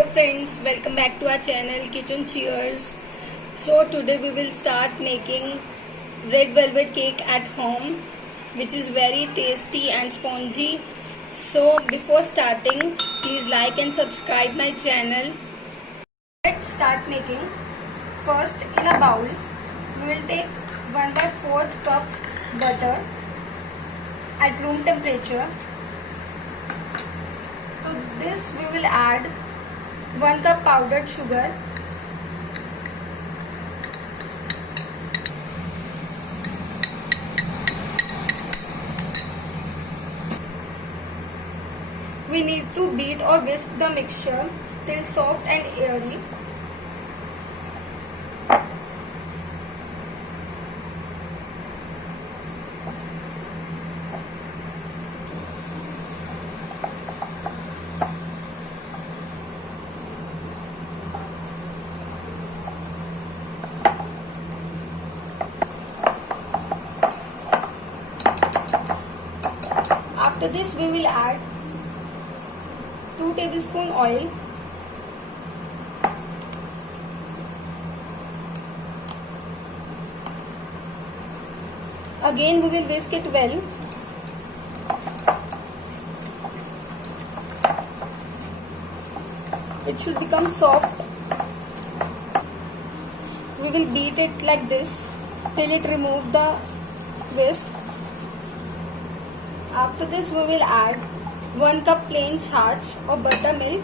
Hello friends, welcome back to our channel Kitchen Cheers. So today we will start making red velvet cake at home, which is very tasty and spongy. So before starting, please like and subscribe my channel. Let's start making. First, in a bowl we will take 1/4 cup butter at room temperature. To this we will add 1 cup powdered sugar, we need to beat or whisk the mixture till soft and airy. After this we will add 2 tablespoon oil, again we will whisk it well. It should become soft. We will beat it like this till it remove the whisk. After this we will add 1 cup plain charge or buttermilk.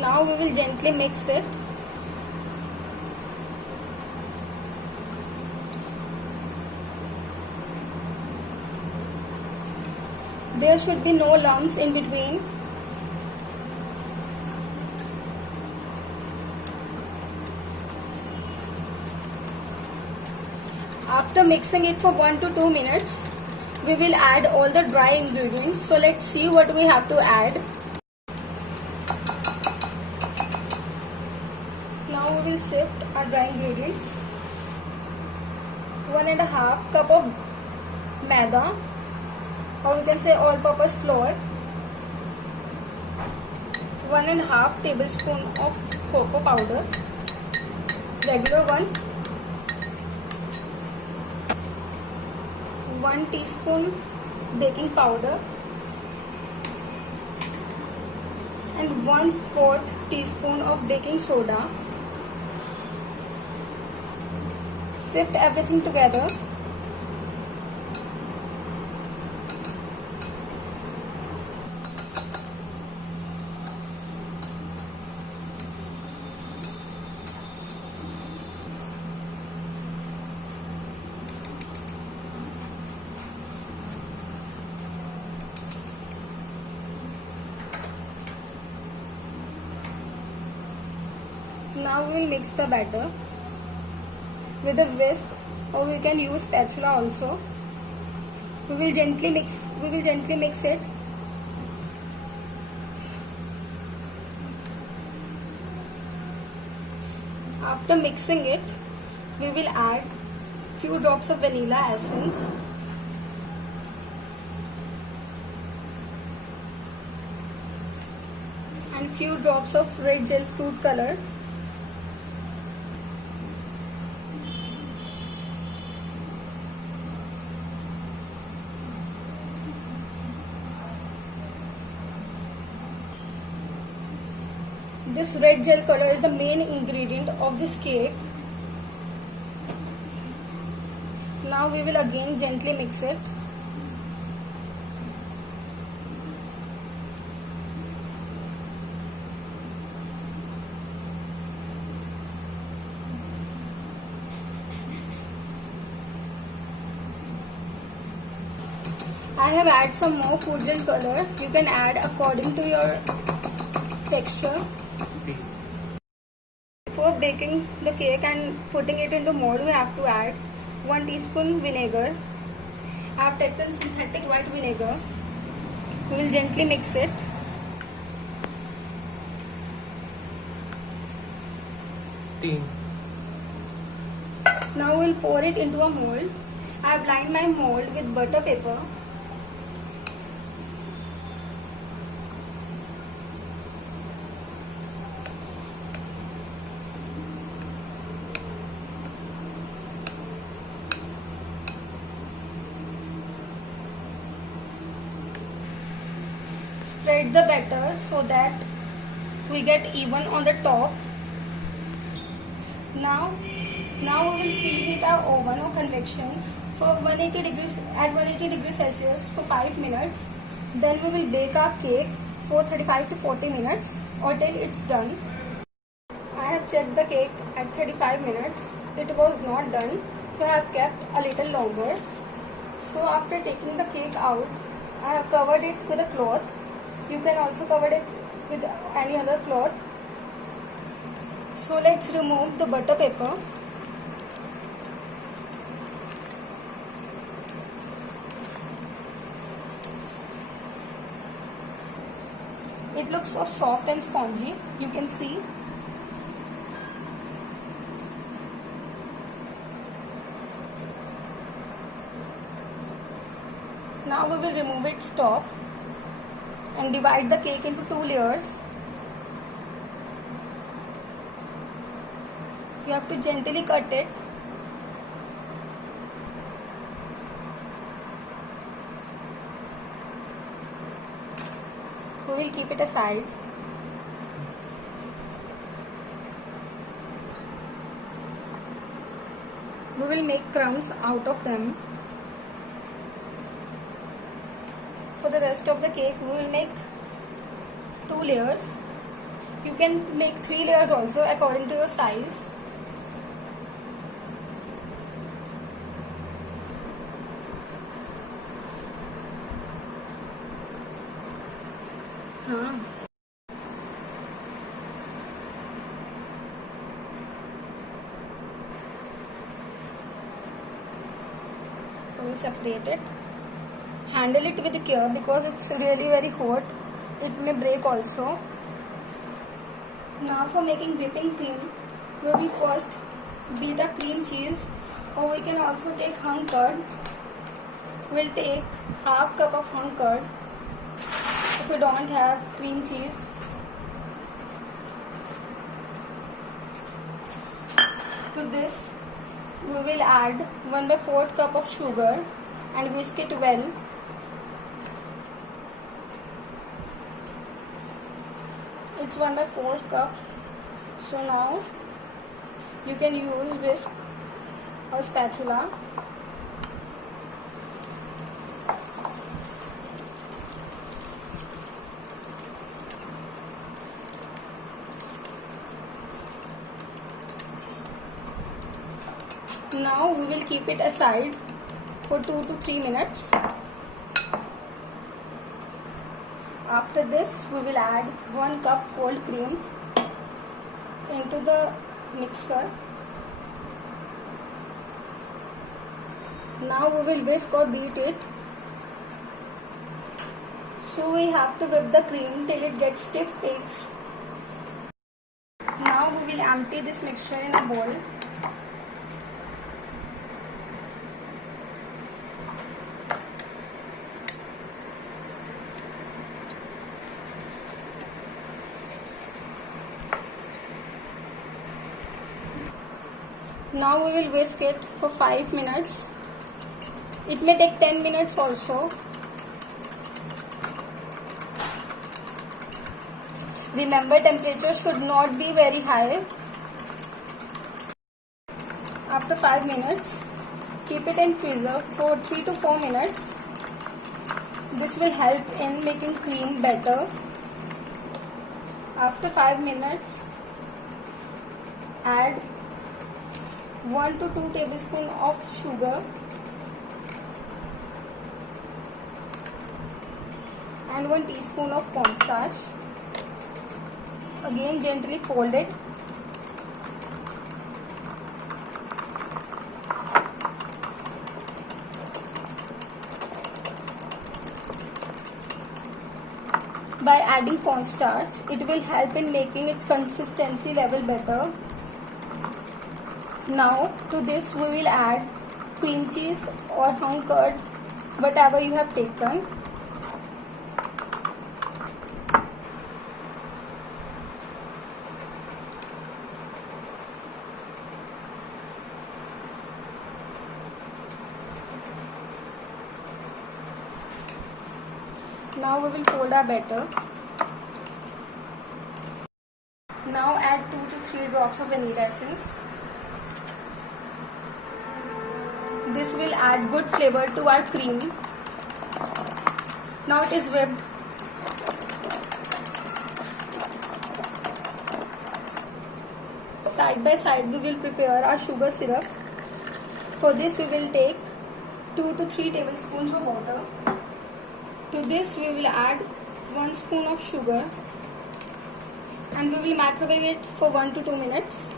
Now we will gently mix it. There should be no lumps in between. After mixing it for 1 to 2 minutes, we will add all the dry ingredients. So let's see what we have to add. Now we will sift our dry ingredients. 1.5 cup of maida, or we can say all-purpose flour. 1.5 tablespoon of cocoa powder, regular one. 1 teaspoon baking powder and 1/4 teaspoon of baking soda. Sift everything together. Now we will mix the batter with a whisk, or we can use spatula also. We will gently mix it. After mixing it, we will add few drops of vanilla essence, and few drops of red gel fruit color. This red gel color is the main ingredient of this cake. Now we will again gently mix it. I have added some more food gel color. You can add according to your texture. Before baking the cake and putting it into mold, we have to add 1 teaspoon vinegar. I have taken synthetic white vinegar. We will gently mix it. Now we will pour it into a mold. I have lined my mold with butter paper. Spread the batter so that we get even on the top. Now we will preheat our oven or convection for 180 degrees at 180 degrees Celsius for 5 minutes. Then we will bake our cake for 35 to 40 minutes or till it's done. I have checked the cake at 35 minutes. It was not done, so I have kept a little longer. So after taking the cake out, I have covered it with a cloth. You can also cover it with any other cloth. So let's remove the butter paper. It looks so soft and spongy, you can see. Now we will remove its top and divide the cake into 2 layers. You have to gently cut it. We will keep it aside. We will make crumbs out of them. For the rest of the cake, we will make 2 layers. You can make 3 layers also according to your size. We will separate it. Handle it with care because it's really very hot. It may break also. Now for making whipping cream, we will first beat a cream cheese, or we can also take hung curd. We'll take half cup of hung curd if you don't have cream cheese. To this we will add 1/4 cup of sugar and whisk it well. It's 1/4 cup. So now you can use whisk or spatula. Now we will keep it aside for 2 to 3 minutes. After this, we will add 1 cup cold cream into the mixer. Now we will whisk or beat it. So we have to whip the cream till it gets stiff peaks. Now we will empty this mixture in a bowl. Now we will whisk it for 5 minutes. It may take 10 minutes also. Remember, temperature should not be very high. After 5 minutes, keep it in freezer for 3 to 4 minutes. This will help in making cream better. After 5 minutes, add 1 to 2 tablespoons of sugar and 1 teaspoon of cornstarch. Again gently fold it. By adding cornstarch, it will help in making its consistency level better. Now to this we will add cream cheese or hung curd, whatever you have taken. Now we will fold our batter. Now add 2 to 3 drops of vanilla essence. This will add good flavor to our cream. Now it is whipped. Side by side we will prepare our sugar syrup. For this we will take 2 to 3 tablespoons of water. To this we will add 1 spoon of sugar and we will microwave it for 1 to 2 minutes.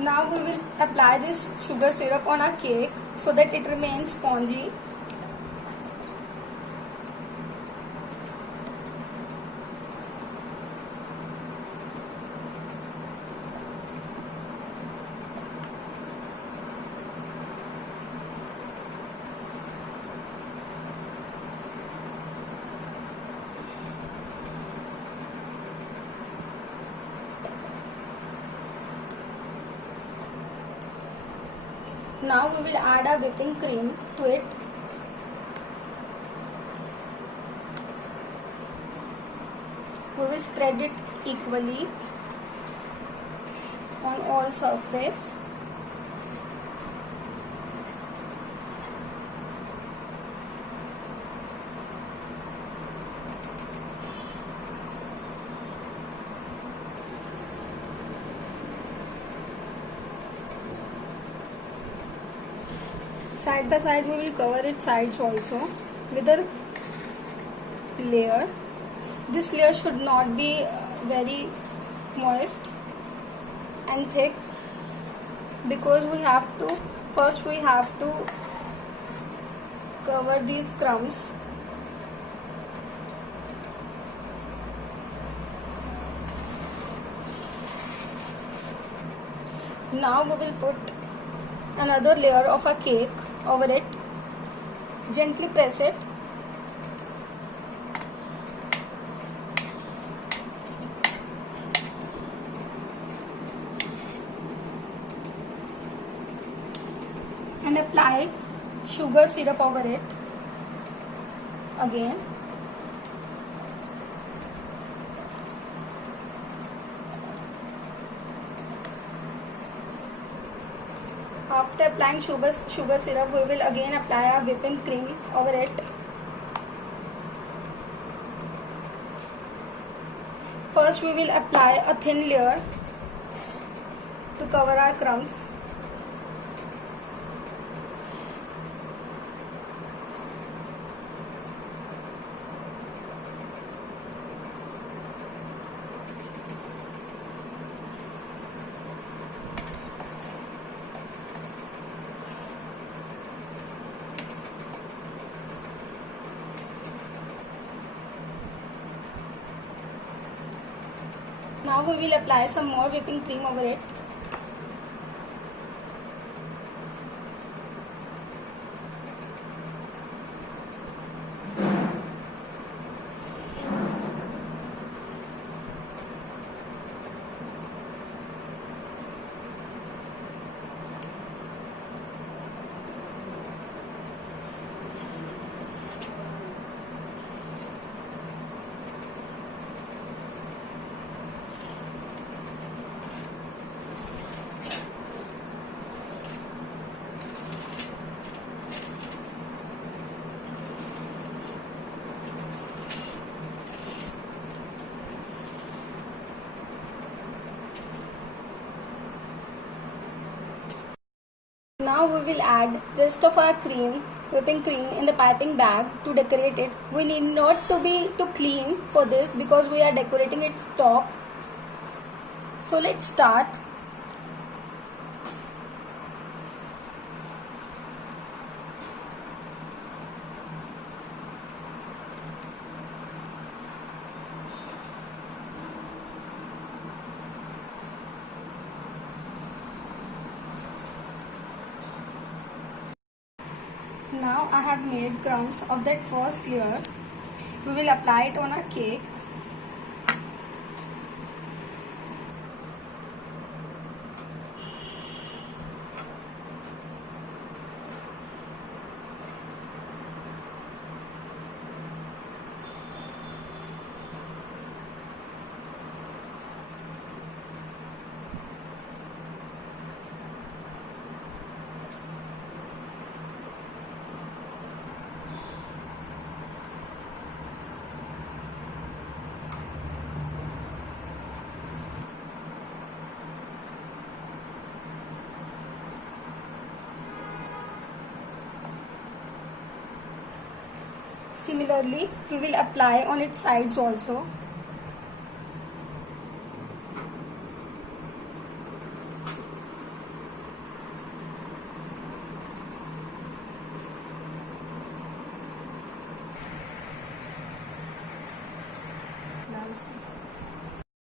Now we will apply this sugar syrup on our cake so that it remains spongy. Now we will add our whipping cream to it. We will spread it equally on all surface. Side by side we will cover its sides also with a layer. This layer should not be very moist and thick because we have to cover these crumbs. Now we will put another layer of a cake over it. Gently press it. And apply sugar syrup over it again. After applying sugar syrup, we will again apply our whipping cream over it. First we will apply a thin layer to cover our crumbs. Now we will apply some more whipping cream over it. Now we will add rest of our whipping cream in the piping bag to decorate it. We need not to be too clean for this because we are decorating its top. So let's start. now I have made crumbs of that first layer. We will apply it on our cake. Similarly, we will apply on its sides also. Last.